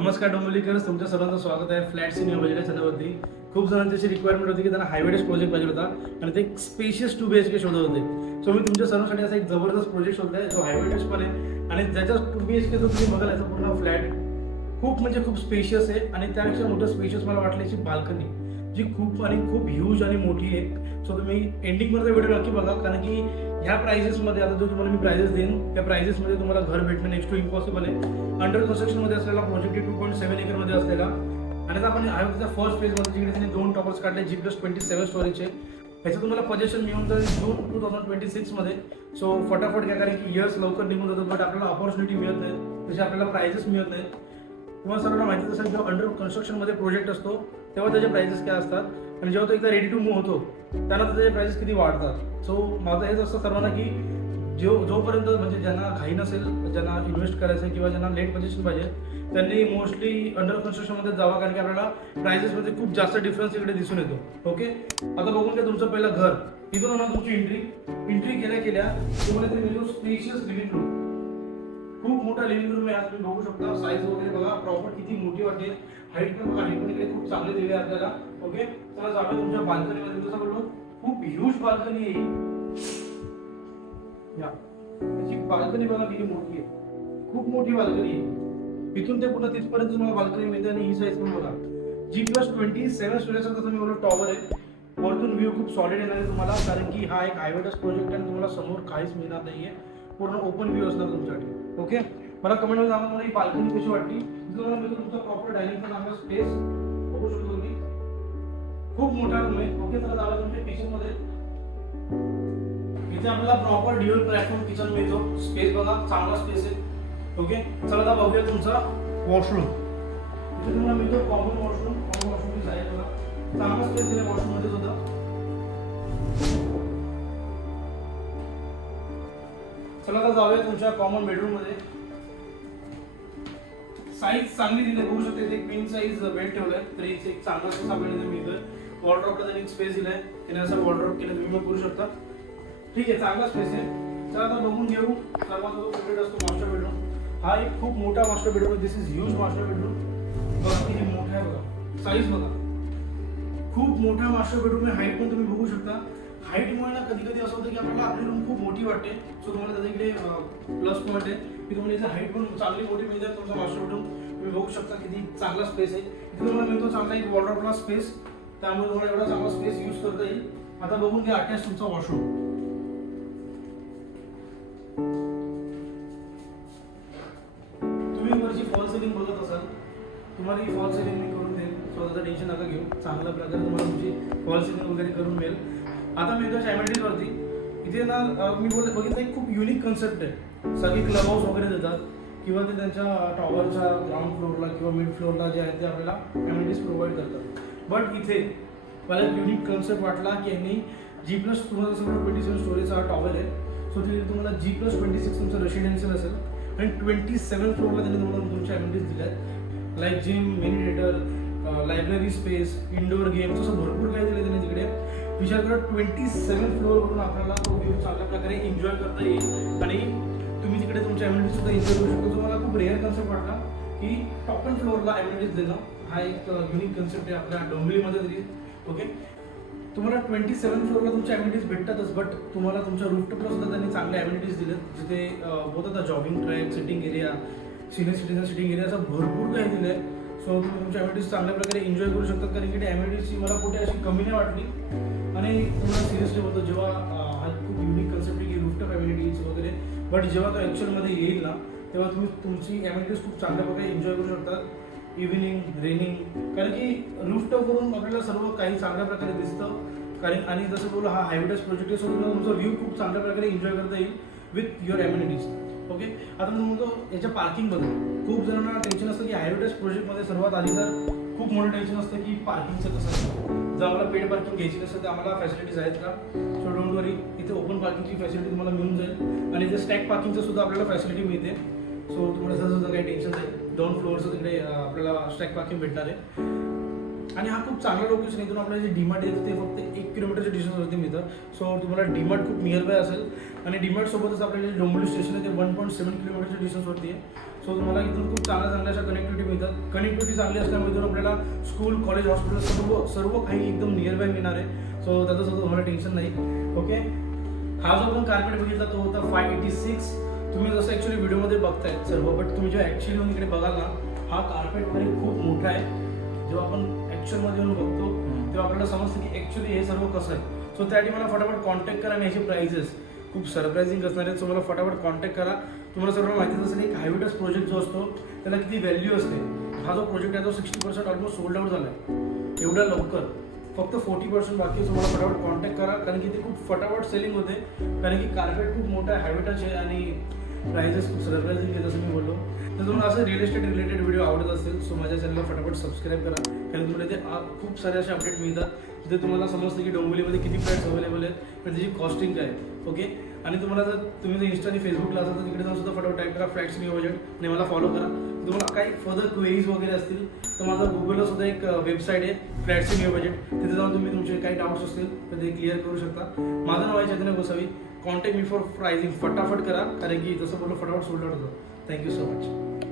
नमस्कार डोंबिवलीकरच, तुमच्या सर्वांचं स्वागत आहे फ्लॅट सिनियर बजेट चॅनलवरती. खूप जणांची अशी रिक्वायरमेंट होती की त्यांना हायवेडेस प्रोजेक्ट पाहिजे होता आणि ते एक स्पेशियस 2 BHK शोधत होते. सो मी तुमच्या सर्वांसाठी असा एक जबरदस्त प्रोजेक्ट शोधला आहे जो हायवेडेस पण आहे आणि ज्याच्या 2 BHK जो तुम्ही बघाल याचा पूर्ण फ्लॅट खूप म्हणजे खूप स्पेशियस आहे आणि त्यापेक्षा मोठं स्पेशियस मला वाटलं याची बाल्कनी जी खूप ह्यूज आणि मोठी आहे. सो तुम्ही एंडिंगमध्ये व्हिडिओ नक्की बघा, कारण की ह्या प्राइजेसमध्ये आता जो तुम्हाला मी प्राइजेस देईन त्या प्राइजेसमध्ये तुम्हाला घर भेटणं नेक्स्ट टू इम्पॉसिबल आहे. अंडर कन्स्ट्रक्शनमध्ये असलेला प्रोजेक्ट 2.7 एकरमध्ये असलेला आणि आता आपण आयोगाच्या फर्स्ट फेजमध्ये जिकडे त्यांनी 2 टॉवर्स काढले G+27 स्टोरेजचे. ह्याचं तुम्हाला पोजेशन मिळून जाईल जून 2026 मध्ये. सो फटाफट घ्या, कारण की इयर्स लवकर निघून जातात बट आपल्याला अपॉर्च्युनिटी मिळत नाही, तसे आपल्याला प्राइजेस मिळत नाहीत. तुम्हाला सर्वांना माहितीच असेल जेव्हा अंडर कन्स्ट्रक्शनमध्ये प्रोजेक्ट असतो तेव्हा त्याचे प्राइजेस काय असतात आणि जेव्हा तो एकदा रेडी टू मूव्ह होतो त्यानंतर त्याचे प्राइजेस किती वाढतात. सो माझं हेच असतं सर्वांना की जोपर्यंत म्हणजे ज्यांना घाई नसेल, ज्यांना इन्व्हेस्ट करायचं किंवा ज्यांना लेट पोझिशन पाहिजे त्यांनी मोस्टली अंडर कन्स्ट्रक्शनमध्ये जावा, कारण की आपल्याला प्राइजेसमध्ये खूप जास्त डिफरन्स इकडे दिसून येतो. ओके, आता बघून घ्या तुमचं पहिलं घर. इथून ना तुमची एंट्री केल्या तुम्हाला तरी मिळतो स्पेशियस लिव्हिंग रूम. खूप मोठा लिव्हिंग रूम आहे, आज तुम्ही बघू शकता. साईज वगैरे बघा, प्रॉपर किती मोठी वाटते. हाईट पण बघा, हाईट पण इकडे खूप चांगली दिली आहे आपल्याला. ओके, चला जाऊया तुमच्या बाल्कनीमध्ये. जसं बोललो खूप ह्यूज बाल्कनी आहे. याची बाल्कनी बघा किती मोठी आहे, खूप मोठी बाल्कनी आहे. इथून ते पुन्हा तिथपर्यंत तुम्हाला बाल्कनी मिळते आणि ही साईज पण बघा G+27 स्टोरेजचा जसं मी बोललो टॉवर आहे. वरतून व्ह्यू खूप सॉलिड येणार आहे तुम्हाला, कारण की हा एक हायवेडेस प्रोजेक्ट आहे. तुम्हाला समोर काहीच मिळणार नाहीये, पूर्ण ओपन व्ह्यू असणार तुमच्यासाठी. ओके, मला कमेंटमध्ये सांगा मला ही बाल्कनी कशी वाटली. तुम्हाला मिळतो तुमचा प्रॉपर डायनिंगचा नांगा स्पेस बघू शकतो तुम्ही, खूप मोठा रूम आहे. ओके, चला जाऊया तुमच्या किचन मध्ये. इथे आपल्याला प्रॉपर ड्युअल प्लॅटफॉर्म किचन मिळतो. स्पेस बघा, चांगला स्पेस आहे. ओके, चला आता बघूया तुमचा वॉशरूम. इथे तुम्हाला मिळतो कॉमन वॉशरूम आहे बघा, चांगला स्पेस दिला वॉशरूम मध्ये सुद्धा. चला आता जाऊया तुमच्या कॉमन बेडरूम मध्ये. साईज चांगली दिली बघू शकता. इथे एक क्वीन साईज बेड ठेवलाय, तरी एक चांगला स्पेस आपल्याला मिळतोय. वॉर्डरोबला त्यांनी एक स्पेस दिलाय, त्याने असं वॉर्डरोब केलं तुम्ही बघू शकता. ठीक आहे, चांगला स्पेस आहे. चला आता बघून घेऊ सर्वात जो फेवरेट असतो मास्टर बेडरूम. हा एक खूप मोठा master bedroom. This is huge master bedroom. बघा किती मोठा आहे, बघा साईज बघा, खूप मोठा मास्टर बेडरूम आहे. हाईट पण तुम्ही बघू शकता. हाईटमुळे ना कधी कधी असं होतं की आपल्याला आपली रूम खूप मोठी वाटते. सो तुम्हाला त्याच्या इकडे प्लस पॉईंट आहे की तुम्हाला इथे हाईट पण चांगली मोठी मिळते. तुमचा मास्टर बेडरूम तुम्ही बघू शकता किती चांगला स्पेस आहे. इथे तुम्हाला मिळतो चांगला एक वॉर्डरोबला स्पेस, त्यामुळे तुम्हाला एवढा चांगला स्पेस यूज करता येईल. आता बघून घ्या अटॅच तुमचा वॉशरूम. तुम्ही वरची फॉल सिलिंग बघत असाल, तुम्हाला ही फॉल सिलिंग मी करून देईल. स्वतःचं टेन्शन नका घेऊ, चांगल्या प्रकारे तुम्हाला तुमची फॉल सिलिंग वगैरे करून मिळेल. आता मी इथं अमेनिटीज वरती इथे ना मी बघितलं एक खूप युनिक कन्सेप्ट आहे. सगळे क्लब हाऊस वगैरे देतात किंवा ते त्यांच्या टॉवरच्या ग्राउंड फ्लोअरला किंवा मिड फ्लोअरला जे आहे ते आपल्याला अमेनिटीज प्रोव्हाइड करतात. बट इथे मला एक युनिक कन्सेप्ट वाटला की यांनी G+27 स्टोरेजचा हा टॉवर आहे. सो तिथे तुम्हाला G+26 तुमचं रेसिडेन्शियल असेल आणि 27 फ्लोअरला त्यांनी तुम्हाला तुमच्या अमेनिटीज दिल्या आहेत. Like gym, mini theatre, library space, indoor games, असं भरपूर काही दिलं त्यांनी तिकडे. विचार करा 27 फ्लोअरवरून आपल्याला तो व्ह्यू चांगल्या प्रकारे एन्जॉय करता येईल आणि तुम्ही तिकडे तुमच्या अमेनिटीज सुद्धा एन्जॉय करू शकतो. जो मला खूप रेअर कन्सेप्ट वाटला की टॉप 10 फ्लोअरला अमेनिटीज देणं हा एक युनिक कन्सेप्ट आहे आपल्या डोंबिवलीमध्ये तरी. ओके, तुम्हाला 27 फ्लोअरला तुमच्या अमेनिटीज भेटतातच, बट तुम्हाला तुमच्या रूफटॉपला सुद्धा त्यांनी चांगले अमेनिटीज दिले, जिथे बोलतात jogging track, sitting area, senior citizen sitting area, असं भरपूर काही दिलं आहे. सो तुम्ही तुमच्या अमेनिटीज चांगल्या प्रकारे एन्जॉय करू शकतात, कारण की अमेनिटीजची मला कुठे अशी कमी नाही वाटली. आणि तुम्हाला सिरियसली होतं जेव्हा हा खूप युनिक कन्सेप्ट आहे की रूफटॉप अमेनिटीज वगैरे, बट जेव्हा तो ॲक्च्युअलमध्ये येईल ना तेव्हा तुम्ही तुमची अमेनिटीज खूप चांगल्या प्रकारे एन्जॉय करू शकता. इव्हिनिंग, रेनिंग, कारण की रूफटॉपवरून आपल्याला सर्व काही चांगल्या प्रकारे दिसतं. कारण आणि जसं बोलू हा हायवेडेस प्रोजेक्ट आहे, सो तुम्हाला तुमचा व्ह्यू खूप चांगल्या प्रकारे एन्जॉय करता येईल विथ युअर अमेनिटीज. ओके, आता मी म्हणतो याच्या पार्किंगबद्दल खूप जणांना टेन्शन असतं की हायवेडेस प्रोजेक्टमध्ये सर्वात आधी तर खूप मोठं टेन्शन असतं की पार्किंगचं कसं असतं. जर आम्हाला पेड पार्किंग घ्यायची नसेल तर आम्हाला फॅसिलिटीज आहेत का. सो डोंट वरी, इथे ओपन पार्किंगची फॅसिलिटी तुम्हाला मिळून जाईल आणि इथे स्टॅक पार्किंगचं सुद्धा आपल्याला फॅसिलिटी मिळते. सो तुम्हाला जसं काही टेन्शन नाही, 2 फ्लोअरचं तिकडे आपल्याला स्टॅक पार्किंग भेटणार आहे. आणि हा खूप चांगला लोकेशन. इथून आपल्याला जे डीमार्ट आहे ते फक्त 1 किलोमीटरच्या डिस्टन्सवरती मिळतं. सो तुम्हाला डीमार्ट खूप नियर बाय असेल आणि डीमार्ट सोबतच आपल्याला डोंबिवली स्टेशन आहे ते 1.7 किलोमीटरच्या डिस्टन्सवरती आहे. सो तुम्हाला इथून खूप चांगल्या अशा कनेक्टिव्हिटी मिळतात. कनेक्टिव्हिटी चांगली असल्यामुळे इथून आपल्याला स्कूल, कॉलेज, हॉस्पिटल सर्व काही एकदम नियर बाय मिळणार आहे. सो त्याचं सुद्धा तुम्हाला टेन्शन नाही. ओके, हा जो आपण कार्पेट बघितला तो होता 586. तुम्ही जसं ॲक्च्युली व्हिडिओमध्ये बघताय सर्व, बट तुम्ही जेव्हा ॲक्च्युली येऊन इकडे बघाल ना, हा कार्पेट वगैरे खूप मोठा आहे. जेव्हा आपण ॲक्च्युअलमध्ये येऊन बघतो तेव्हा आपल्याला समजतं की ॲक्च्युली हे सर्व कसं आहे. सो त्यासाठी मला फटाफट कॉन्टॅक्ट करा आणि याचे प्राइजेस खूप सरप्रायझिंग असणार आहेत. सो मला फटाफट कॉन्टॅक्ट करा. तुम्हाला सर्व माहितीच असेल की हायविटस प्रोजेक्ट जो असतो त्याला किती व्हॅल्यू असते. हा जो प्रोजेक्ट आहे तो 60% ऑलमोस्ट सोल्ड आउट झाला आहे एवढ्या लवकर. फक्त 40% बाकी आहे. तुम्हाला फटाफट कॉन्टॅक्ट करा कारण की ते खूप फटाफट सेलिंग होते. कारण की कार्पेट खूप मोठा आहे, हायविटस आहे आणि प्राइजेस खूप सरप्रायझिंग आहेत असं मी बोललो. तर तुम्हाला असं रिअल एस्टेट रिलेटेड व्हिडिओ आवडत असेल सो माझ्या चॅनलला फटाफट सबस्क्राईब करा. कारण तुम्हाला ते खूप सारे असे अपडेट मिळतात तिथे तुम्हाला समजतं की डोंबिवलीमध्ये किती फ्लॅट्स अवेलेबल आहेत आणि त्याची कॉस्टिंग काय आहे. ओके, आणि तुम्हाला जर तुम्ही जर इंस्टा आणि फेसबुकला असाल तर तिकडे जाऊन सुद्धा फटाफट टाईप करा फ्लॅट्स न्यू बजेट आणि मला फॉलो करा. तुम्हाला काही फर्दर क्वेरीज वगैरे असतील तर माझा गुगलला सुद्धा एक वेबसाईट आहे फ्लॅट्स न्यू बजेट. तिथे जाऊन तुम्ही तुमचे काही डाऊट्स असतील तर ते क्लिअर करू शकता. माझं नाव आहे Chaitanya Gosavi. Contact me for pricing. फटाफट करा कारण की जसं बोललो फटाफट सोल्ड आउट होतं. Thank you so much.